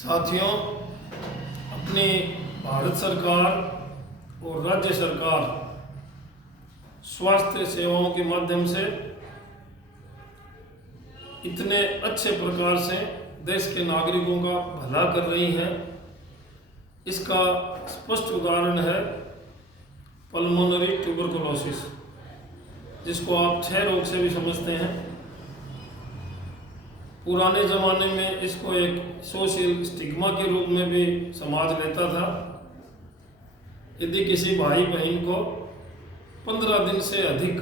साथियों, अपनी भारत सरकार और राज्य सरकार स्वास्थ्य सेवाओं के माध्यम से इतने अच्छे प्रकार से देश के नागरिकों का भला कर रही हैं। इसका स्पष्ट उदाहरण है पल्मोनरी ट्यूबरकुलोसिस, जिसको आप क्षय रोग से भी समझते हैं। पुराने ज़माने में इसको एक सोशल स्टिग्मा के रूप में भी समाज लेता था। यदि किसी भाई बहन को 15 दिन से अधिक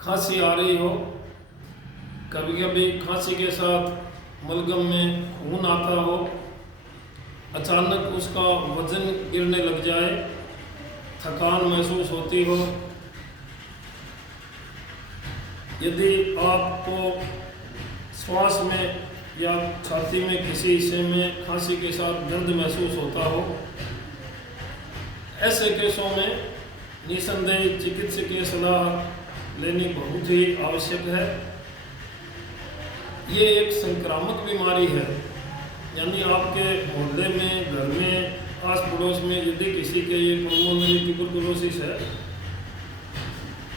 खांसी आ रही हो, कभी कभी खांसी के साथ मलगम में खून आता हो, अचानक उसका वजन गिरने लग जाए, थकान महसूस होती हो, यदि आपको श्वास में या छाती में किसी हिस्से में खांसी के साथ दर्द महसूस होता हो, ऐसे केसों में निसंदेह चिकित्सकीय सलाह लेनी बहुत ही आवश्यक है। ये एक संक्रामक बीमारी है, यानी आपके मोहल्ले में, घर में, आस पड़ोस में यदि किसी के ये पल्मोनरी ट्यूबरकुलोसिस है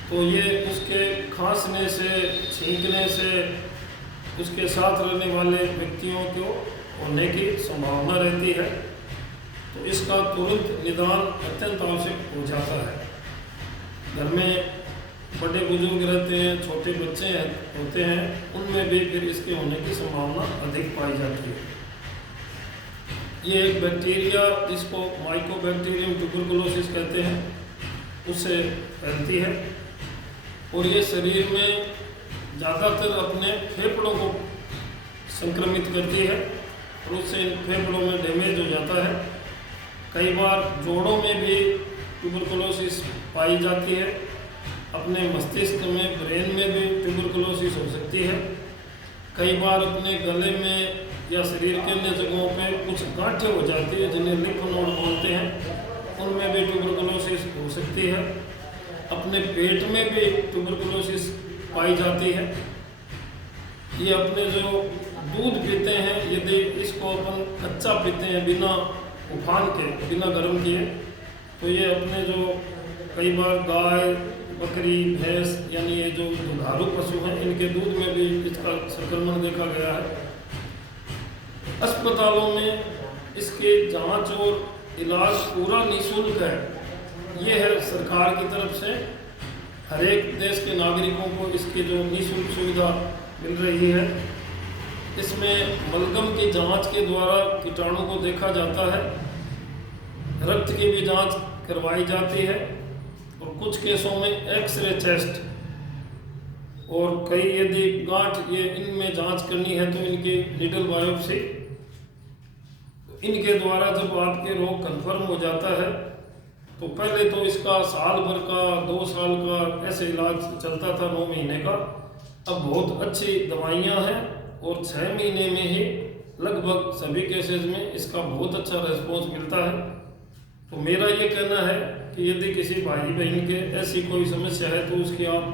तो ये उसके खांसने से, छींकने से उसके साथ रहने वाले व्यक्तियों को होने की संभावना रहती है। तो इसका तुरंत निदान अत्यंत आवश्यक हो जाता है। घर में बड़े बुजुर्ग रहते हैं, छोटे बच्चे होते हैं, उनमें भी फिर इसके होने की संभावना अधिक पाई जाती है। ये एक बैक्टीरिया जिसको माइकोबैक्टीरियम ट्यूबरकुलोसिस कहते हैं, उससे फैलती है और ये शरीर में ज़्यादातर अपने फेफड़ों को संक्रमित करती है और उससे इन फेफड़ों में डैमेज हो जाता है। कई बार जोड़ों में भी ट्यूबरकुलोसिस पाई जाती है। अपने मस्तिष्क में, ब्रेन में भी ट्यूबरकुलोसिस हो सकती है। कई बार अपने गले में या शरीर के अन्य जगहों पे कुछ गांठें हो जाती है जिन्हें लिम्फ नोड बोलते हैं, उनमें भी ट्यूबरकुलोसिस हो सकती है। अपने पेट में भी ट्यूबरकुलोसिस पाई जाती है। ये अपने जो दूध पीते हैं, यदि इसको अपन कच्चा पीते हैं बिना उफान के, बिना गर्म किए, तो ये अपने जो कई बार गाय, बकरी, भैंस यानी ये जो दुधारू पशु हैं, इनके दूध में भी इसका संक्रमण देखा गया है। अस्पतालों में इसके जांच और इलाज पूरा निःशुल्क है। ये है सरकार की तरफ से हर एक देश के नागरिकों को इसकी जो निःशुल्क सुविधा मिल रही है। इसमें मलगम की जांच के द्वारा कीटाणु को देखा जाता है, रक्त की भी जांच करवाई जाती है और कुछ केसों में एक्सरे चेस्ट और कई यदि गांठ ये इनमें जांच करनी है तो इनकी नीडल बायोप्सी, इनके द्वारा जब आपके रोग कंफर्म हो जाता है तो पहले तो इसका साल भर का, 2 साल का ऐसे इलाज चलता था, 9 महीने का। अब बहुत अच्छी दवाइयाँ हैं और 6 महीने में ही लगभग सभी केसेस में इसका बहुत अच्छा रिस्पॉन्स मिलता है। तो मेरा ये कहना है कि यदि किसी भाई बहन के ऐसी कोई समस्या है तो उसकी आप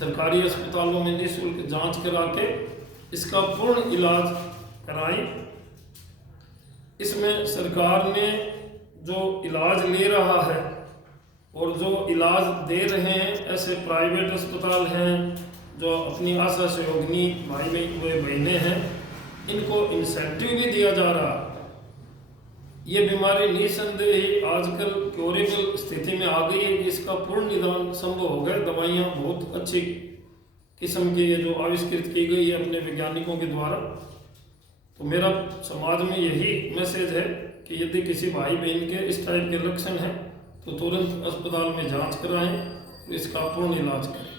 सरकारी अस्पतालों में निःशुल्क जांच करा के इसका पूर्ण इलाज कराएं। इसमें सरकार ने जो इलाज ले रहा है और जो इलाज दे रहे हैं, ऐसे प्राइवेट अस्पताल हैं जो अपनी आशा सहयोगिनी भाई बहनें हैं, इनको इंसेंटिव भी दिया जा रहा। ये बीमारी निसंदेह ही आजकल क्योरेबल स्थिति में आ गई है कि इसका पूर्ण निदान संभव हो गया। दवाइयाँ बहुत अच्छी किस्म की ये जो आविष्कृत की गई है अपने वैज्ञानिकों के द्वारा। तो मेरा समाज में यही मैसेज है कि यदि किसी भाई बहन के इस टाइप के लक्षण हैं तो तुरंत अस्पताल में जांच कराएं, इसका पूर्ण इलाज करें।